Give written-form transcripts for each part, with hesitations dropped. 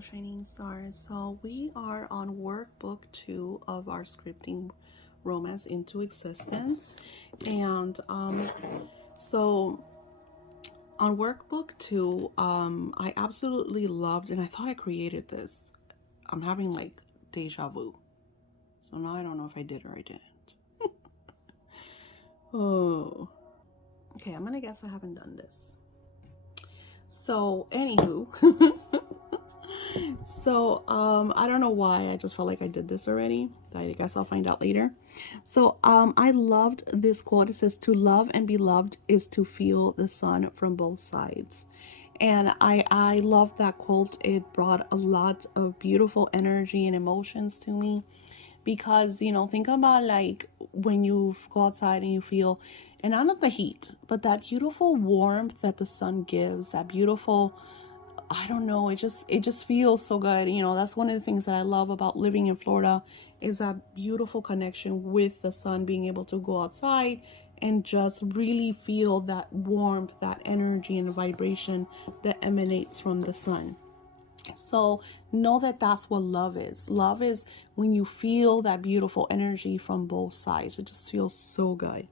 Shining Stars. So we are on workbook 2 of our scripting romance into existence. And so on workbook 2, I absolutely loved, and I thought I created this. I'm having like deja vu. So now I don't know if I did or I didn't. Oh. Okay, I'm gonna guess I haven't done this. So, anywho. So, I don't know why. I just felt like I did this already. I guess I'll find out later. So, I loved this quote. It says, "To love and be loved is to feel the sun from both sides." And I love that quote. It brought a lot of beautiful energy and emotions to me. Because, you know, think about like when you go outside and you feel, and not the heat, but that beautiful warmth that the sun gives, that beautiful, I don't know, it just feels so good. You know, that's one of the things that I love about living in Florida, is that beautiful connection with the sun, being able to go outside and just really feel that warmth, that energy and vibration that emanates from the sun. So know that that's what love is. Love is when you feel that beautiful energy from both sides. It just feels so good.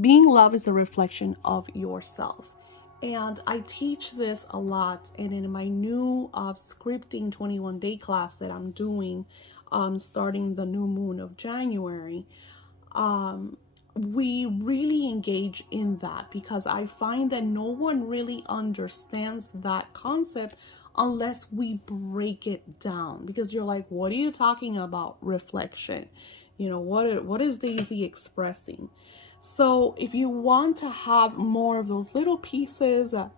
Being love is a reflection of yourself. And I teach this a lot. And in my new scripting 21-day class that I'm doing, starting the new moon of January, we really engage in that, because I find that no one really understands that concept unless we break it down. Because you're like, what are you talking about? Reflection. You know, what is Daisy expressing? So if you want to have more of those little pieces that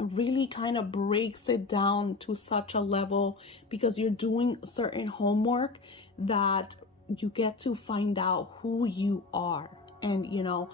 really kind of breaks it down to such a level, because you're doing certain homework, that you get to find out who you are. And you know,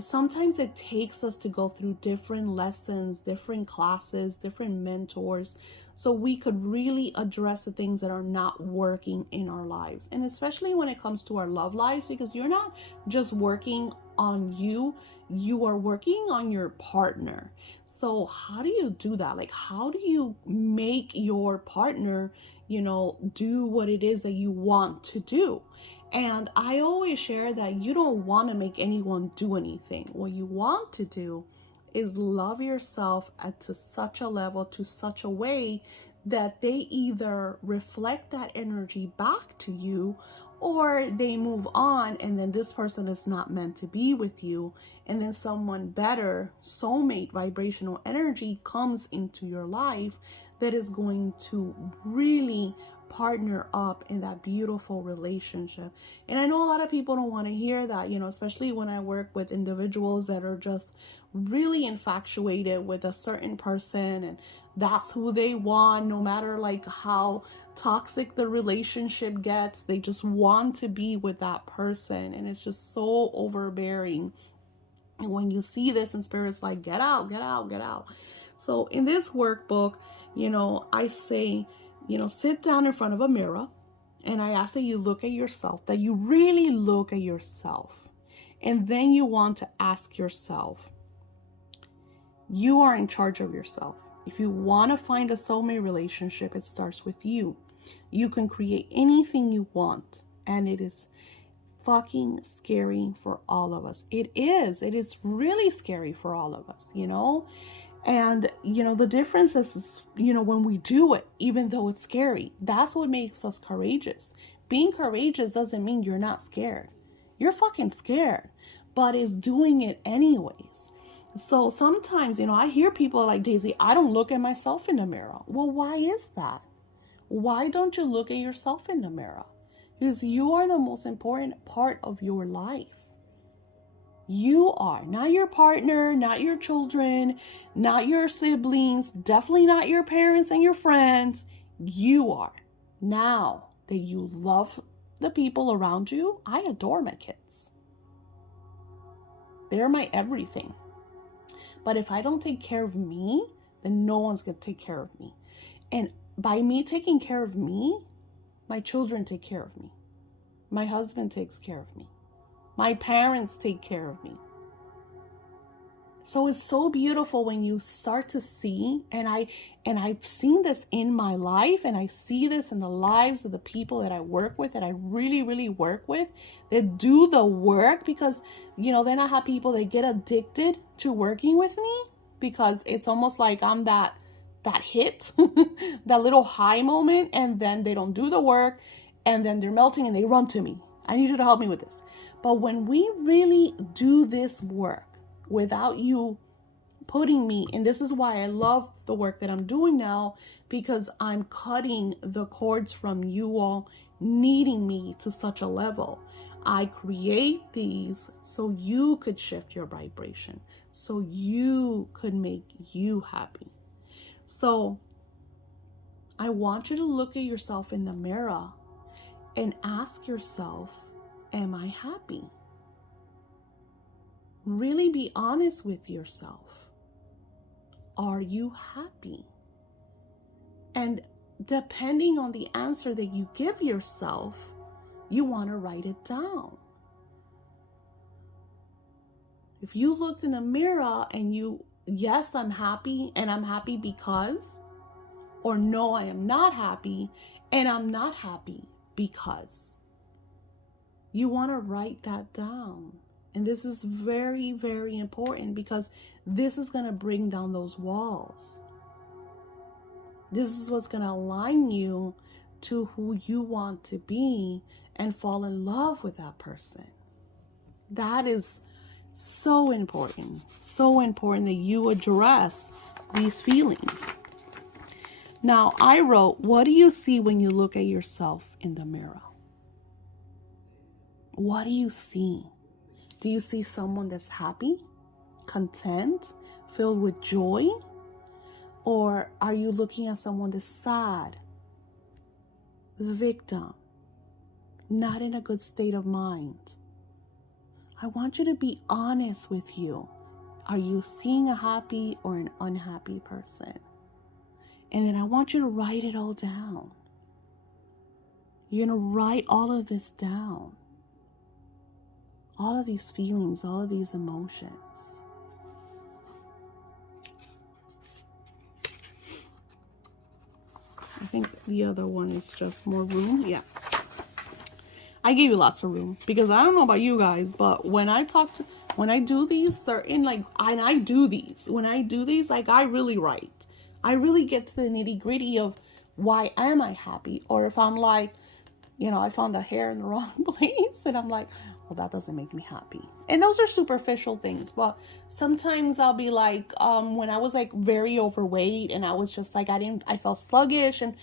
sometimes it takes us to go through different lessons, different classes, different mentors, so we could really address the things that are not working in our lives. And especially when it comes to our love lives, because you're not just working on you, you are working on your partner. So how do you do that? Like, how do you make your partner, you know, do what it is that you want to do? And I always share that you don't want to make anyone do anything. What you want to do is love yourself to such a level, to such a way, that they either reflect that energy back to you, or they move on, and then this person is not meant to be with you, and then someone better, soulmate vibrational energy, comes into your life that is going to really partner up in that beautiful relationship. And I know a lot of people don't want to hear that, you know, especially when I work with individuals that are just really infatuated with a certain person, and that's who they want, no matter like how toxic the relationship gets. They just want to be with that person, and it's just so overbearing. And when you see this, and spirit's like, get out, get out, get out. So in this workbook, you know, I say, you know, sit down in front of a mirror, and I ask that you look at yourself, that you really look at yourself. And then you want to ask yourself, you are in charge of yourself. If you want to find a soulmate relationship, it starts with you. You can create anything you want, and it is fucking scary for all of us. It is really scary for all of us, you know? And, you know, the difference is, you know, when we do it, even though it's scary, that's what makes us courageous. Being courageous doesn't mean you're not scared. You're fucking scared, but it's doing it anyways. So sometimes, you know, I hear people like, Daisy, I don't look at myself in the mirror. Well, why is that? Why don't you look at yourself in the mirror? Because you are the most important part of your life. You are, not your partner, not your children, not your siblings, definitely not your parents and your friends. You are. Now that you love the people around you, I adore my kids. They're my everything. But if I don't take care of me, then no one's going to take care of me. And by me taking care of me, my children take care of me. My husband takes care of me. My parents take care of me. So it's so beautiful when you start to see, and I've seen this in my life, and I see this in the lives of the people that I work with, that I really, really work with, that do the work, because, you know, then I have people that get addicted to working with me, because it's almost like I'm that hit, that little high moment, and then they don't do the work, and then they're melting and they run to me. I need you to help me with this. But when we really do this work, without you putting me, and this is why I love the work that I'm doing now, because I'm cutting the cords from you all needing me to such a level. I create these so you could shift your vibration, so you could make you happy. So I want you to look at yourself in the mirror and ask yourself, am I happy? Really be honest with yourself. Are you happy? And depending on the answer that you give yourself, you want to write it down. If you looked in a mirror and yes, I'm happy, and I'm happy because, or no, I am not happy, and I'm not happy because, you want to write that down. And this is very, very important, because this is going to bring down those walls. This is what's going to align you to who you want to be and fall in love with that person. That is so important that you address these feelings. Now, I wrote, what do you see when you look at yourself in the mirror? What do you see? Do you see someone that's happy, content, filled with joy? Or are you looking at someone that's sad, the victim, not in a good state of mind? I want you to be honest with you. Are you seeing a happy or an unhappy person? And then I want you to write it all down. You're going to write all of this down. All of these feelings, all of these emotions. I think the other one is just more room. Yeah. I gave you lots of room, because I don't know about you guys, but when I do these certain, like, and I do these, when I do these, like, I really write. I really get to the nitty gritty of why am I happy? Or if I'm like, you know, I found a hair in the wrong place, and I'm like, well, that doesn't make me happy. And those are superficial things. But sometimes I'll be like, when I was like very overweight, and I was just like, I felt sluggish, and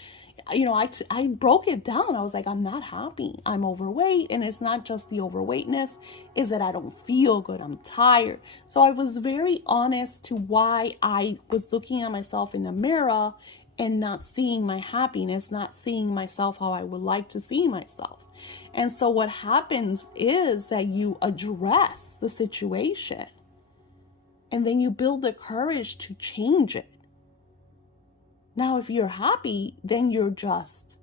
you know, I broke it down. I was like, I'm not happy. I'm overweight, and it's not just the overweightness, is that I don't feel good. I'm tired. So I was very honest to why I was looking at myself in the mirror and not seeing my happiness, not seeing myself how I would like to see myself. And so what happens is that you address the situation, and then you build the courage to change it. Now, if you're happy, then you're just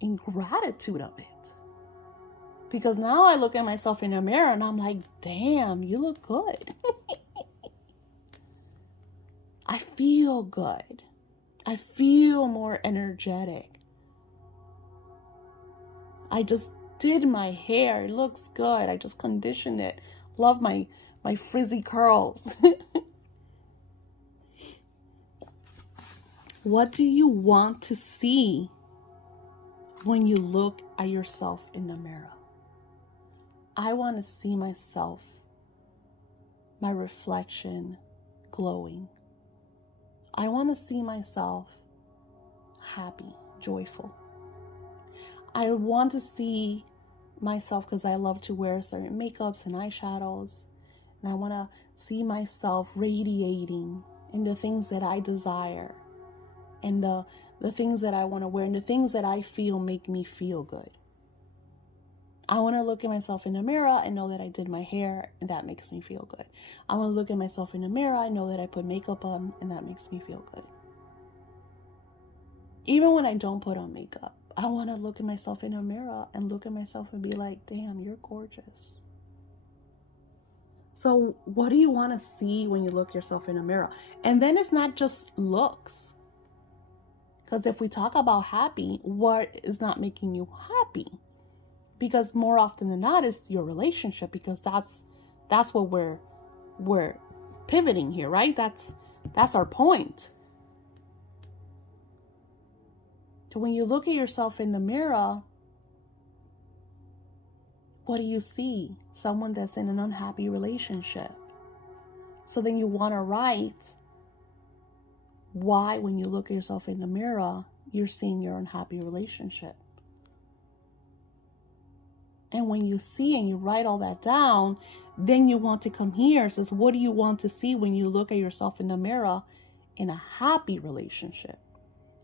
in gratitude of it. Because now I look at myself in the mirror and I'm like, damn, you look good. I feel good. I feel more energetic. I just did my hair. It looks good. I just conditioned it. Love my frizzy curls. What do you want to see when you look at yourself in the mirror? I want to see myself, my reflection, glowing. I want to see myself happy, joyful. I want to see myself, because I love to wear certain makeups and eyeshadows, and I want to see myself radiating in the things that I desire, and the things that I want to wear, and the things that I feel make me feel good. I want to look at myself in the mirror and know that I did my hair, and that makes me feel good. I want to look at myself in the mirror and know that I put makeup on, and that makes me feel good. Even when I don't put on makeup, I want to look at myself in a mirror and look at myself and be like, damn, you're gorgeous. So what do you want to see when you look yourself in a mirror? And then it's not just looks. Because if we talk about happy, what is not making you happy? Because more often than not, it's your relationship, because that's what we're pivoting here, right? That's our point. So when you look at yourself in the mirror, what do you see? Someone that's in an unhappy relationship. So then you want to write why, when you look at yourself in the mirror, you're seeing your unhappy relationship. And when you see and you write all that down, then you want to come here and says, what do you want to see when you look at yourself in the mirror in a happy relationship,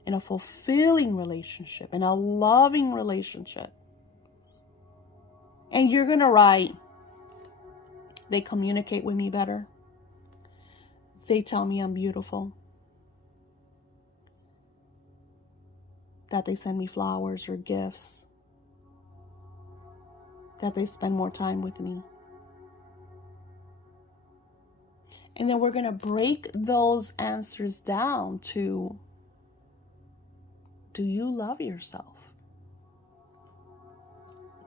in a fulfilling relationship, in a loving relationship? And you're going to write, they communicate with me better. They tell me I'm beautiful. That they send me flowers or gifts. That they spend more time with me. And then we're going to break those answers down to, do you love yourself?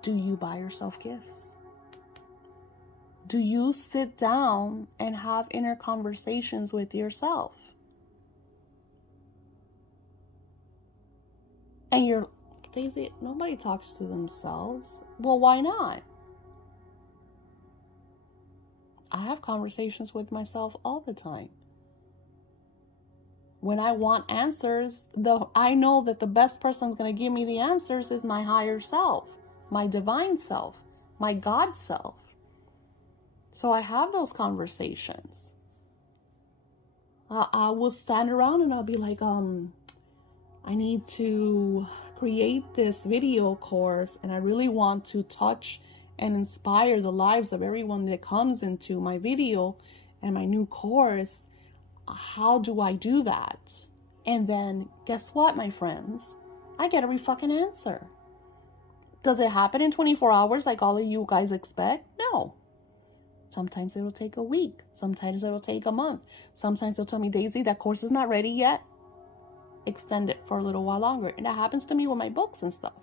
Do you buy yourself gifts? Do you sit down and have inner conversations with yourself? And you're, Daisy, nobody talks to themselves. Well, why not? I have conversations with myself all the time. When I want answers, I know that the best person that's going to give me the answers is my higher self, my divine self, my God self. So I have those conversations. I will stand around and I'll be like, I need to create this video course, and I really want to touch and inspire the lives of everyone that comes into my video and my new course. How do I do that? And then guess what, my friends? I get every fucking answer. Does it happen in 24 hours like all of you guys expect? No. Sometimes it will take a week. Sometimes it will take a month. Sometimes they'll tell me, Daisy, that course is not ready yet. Extend it for a little while longer. And that happens to me with my books and stuff.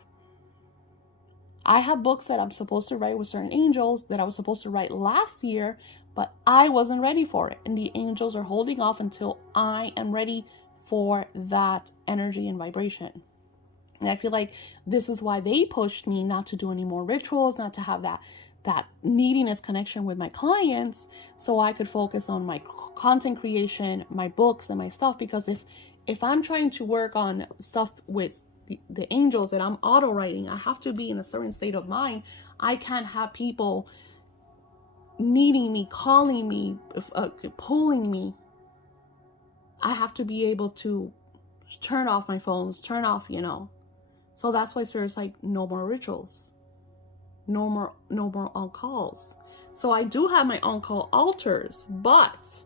I have books that I'm supposed to write with certain angels that I was supposed to write last year, but I wasn't ready for it. And the angels are holding off until I am ready for that energy and vibration. And I feel like this is why they pushed me not to do any more rituals, not to have that neediness connection with my clients, so I could focus on my content creation, my books and my stuff. Because if I'm trying to work on stuff with the angels that I'm auto writing, I have to be in a certain state of mind. I can't have people needing me, calling me, pulling me. I have to be able to turn off my phones, turn off, So that's why Spirit's like, no more rituals. No more on calls. So I do have my on-call altars, but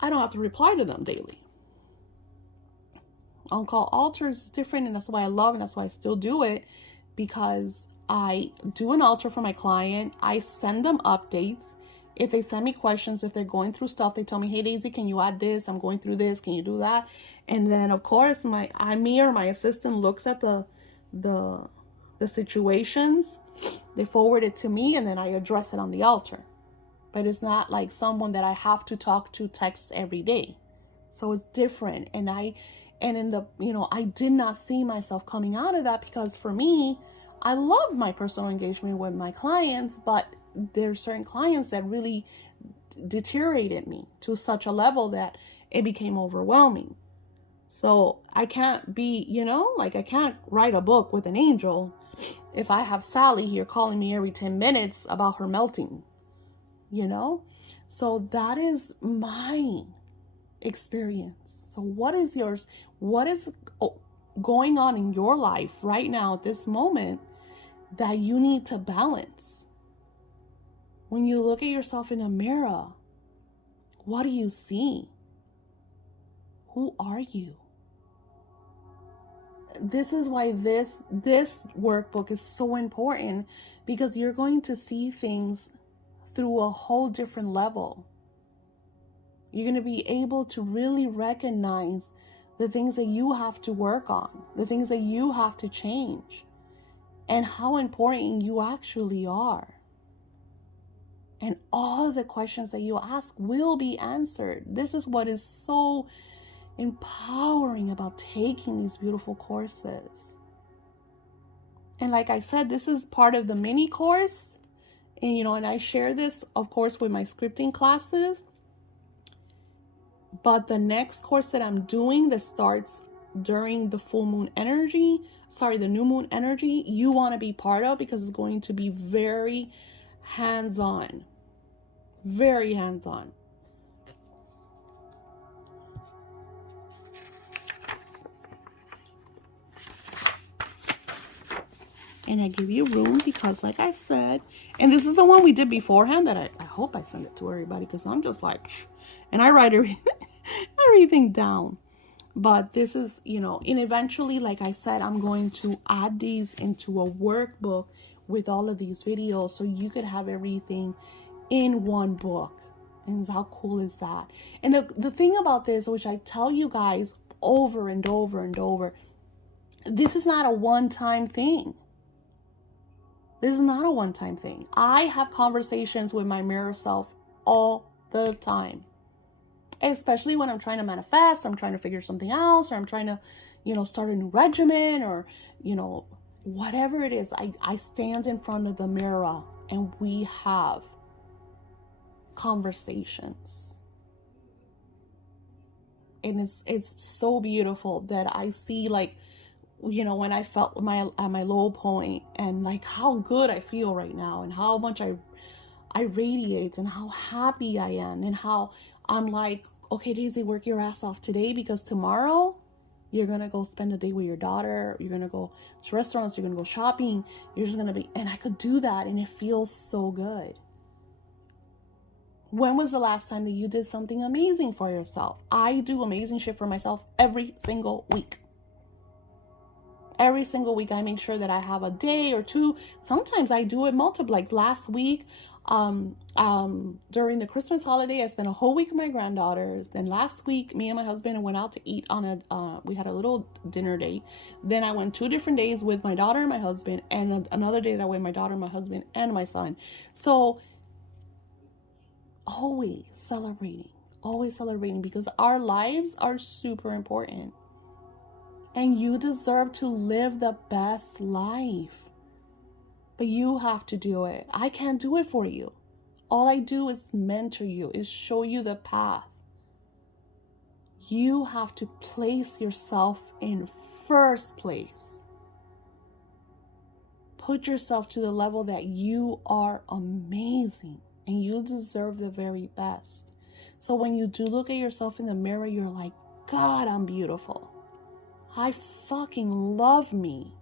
I don't have to reply to them daily. On-call altars is different, and that's why I love, and that's why I still do it, because I do an altar for my client. I send them updates. If they send me questions, if they're going through stuff, they tell me, hey Daisy, can you add this? I'm going through this. Can you do that? And then of course my assistant looks at the situations. They forward it to me, and then I address it on the altar. But it's not like someone that I have to talk to text every day. So it's different. And I did not see myself coming out of that, because for me, I love my personal engagement with my clients, but there's certain clients that really deteriorated me to such a level that it became overwhelming. So I can't be, I can't write a book with an angel if I have Sally here calling me every 10 minutes about her melting, So that is mine experience. So what is yours? What is going on in your life right now at this moment that you need to balance? When you look at yourself in a mirror, what do you see? Who are you? This is why this workbook is so important, because you're going to see things through a whole different level. You're going to be able to really recognize the things that you have to work on, the things that you have to change, and how important you actually are. And all the questions that you ask will be answered. This is what is so empowering about taking these beautiful courses. And like I said, this is part of the mini course. And, and I share this, of course, with my scripting classes. But the next course that I'm doing that starts during the new moon energy, you want to be part of, because it's going to be very hands-on. Very hands-on. And I give you room because, like I said, and this is the one we did beforehand that I hope I send it to everybody, because I'm just like, and I write everything down. But this is, and eventually, like I said, I'm going to add these into a workbook with all of these videos, so you could have everything in one book. And how cool is that? And the thing about this, which I tell you guys over and over and over, this is not a one-time thing. This is not a one-time thing. I have conversations with my mirror self all the time. Especially when I'm trying to manifest, I'm trying to figure something else, or I'm trying to, start a new regimen, or, whatever it is. I stand in front of the mirror and we have conversations. And it's so beautiful that I see, like, when I felt at my low point, and like how good I feel right now, and how much I radiate, and how happy I am, and how I'm like, okay, Daisy, work your ass off today, because tomorrow you're gonna go spend a day with your daughter, you're gonna go to restaurants, you're gonna go shopping, you're just gonna be, and I could do that, and it feels so good. When was the last time that you did something amazing for yourself? I do amazing shit for myself every single week. Every single week, I make sure that I have a day or two. Sometimes I do it multiple. Like last week, during the Christmas holiday, I spent a whole week with my granddaughters. Then last week, me and my husband went out to eat on we had a little dinner date. Then I went 2 different days with my daughter and my husband, and another day that I went with my daughter, my husband, and my son. So always celebrating, because our lives are super important. And you deserve to live the best life. But you have to do it. I can't do it for you. All I do is mentor you, is show you the path. You have to place yourself in first place. Put yourself to the level that you are amazing and you deserve the very best. So when you do look at yourself in the mirror, you're like, God, I'm beautiful. I fucking love me.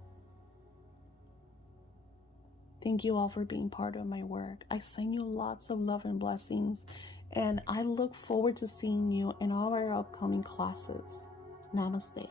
Thank you all for being part of my work. I send you lots of love and blessings, and I look forward to seeing you in all our upcoming classes. Namaste.